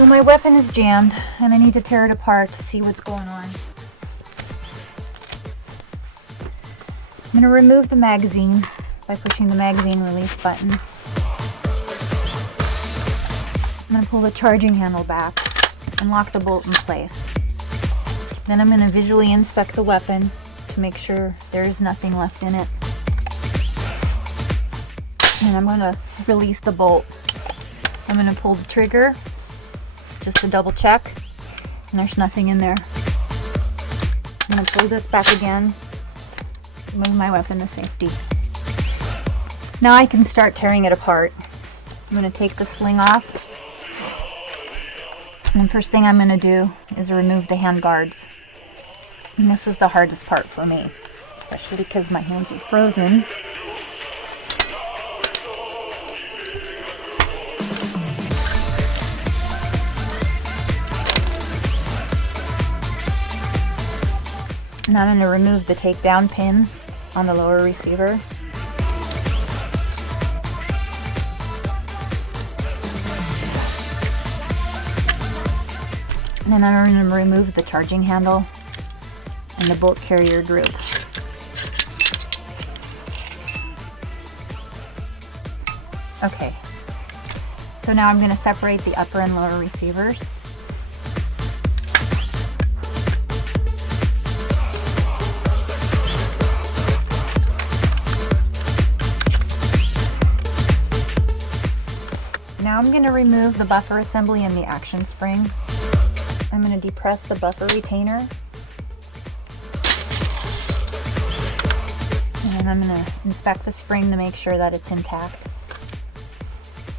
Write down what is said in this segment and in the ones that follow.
So my weapon is jammed and I need to tear it apart to see what's going on. I'm going to remove the magazine by pushing the magazine release button. I'm going to pull the charging handle back and lock the bolt in place. Then I'm going to visually inspect the weapon to make sure there's nothing left in it. And I'm going to release the bolt. I'm going to pull the trigger just to double check, and there's nothing in there. I'm going to pull this back again, move my weapon to safety. Now I can start tearing it apart. I'm going to take the sling off, and the first thing I'm going to do is remove the hand guards. And this is the hardest part for me, especially because my hands are frozen. Now I'm going to remove the takedown pin on the lower receiver. And then I'm going to remove the charging handle and the bolt carrier group. Okay, so now I'm going to separate the upper and lower receivers. Now I'm going to remove the buffer assembly and the action spring. I'm going to depress the buffer retainer. And I'm going to inspect the spring to make sure that it's intact.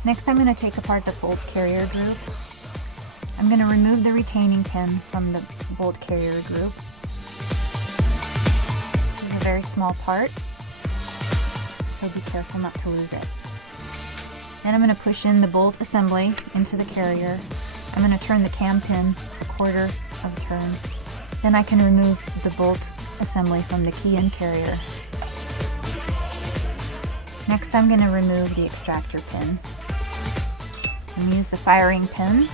Next I'm going to take apart the bolt carrier group. I'm going to remove the retaining pin from the bolt carrier group. This is a very small part, so be careful not to lose it. Then I'm going to push in the bolt assembly into the carrier. I'm going to turn the cam pin a quarter of a turn. Then I can remove the bolt assembly from the key in carrier. Next I'm going to remove the extractor pin. I'm going to use the firing pin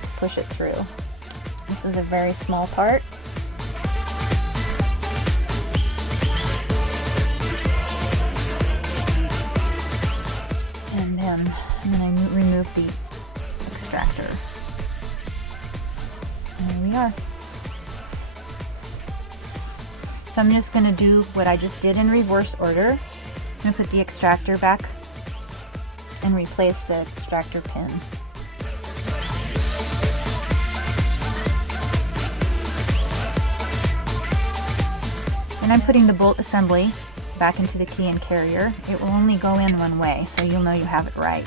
to push it through. This is a very small part. And then I'm going to remove the extractor. And there we are. So I'm just going to do what I just did in reverse order. I'm going to put the extractor back and replace the extractor pin. And I'm putting the bolt assembly back into the key and carrier. It will only go in one way, so you'll know you have it right.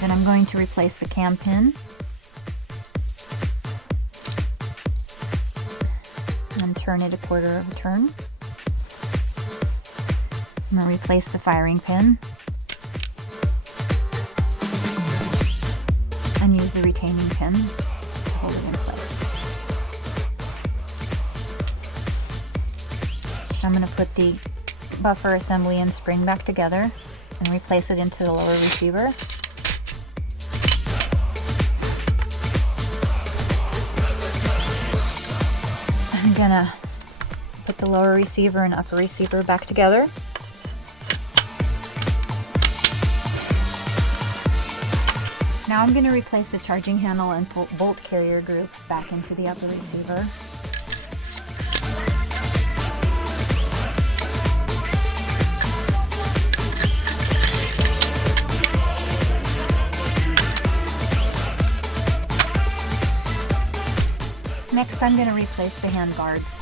Then I'm going to replace the cam pin and turn it a quarter of a turn. I'm going to replace the firing pin and use the retaining pin to hold it in place. So I'm going to put the buffer assembly and spring back together and replace it into the lower receiver. I'm going to put the lower receiver and upper receiver back together. Now I'm going to replace the charging handle and bolt carrier group back into the upper receiver. Next I'm going to replace the hand guards.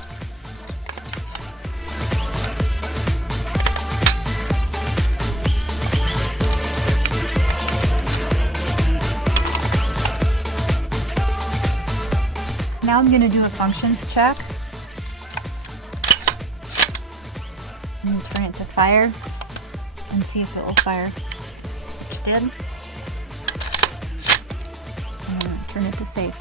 Now I'm going to do a functions check. I'm going to turn it to fire and see if it will fire, which it did. I'm going to turn it to safe.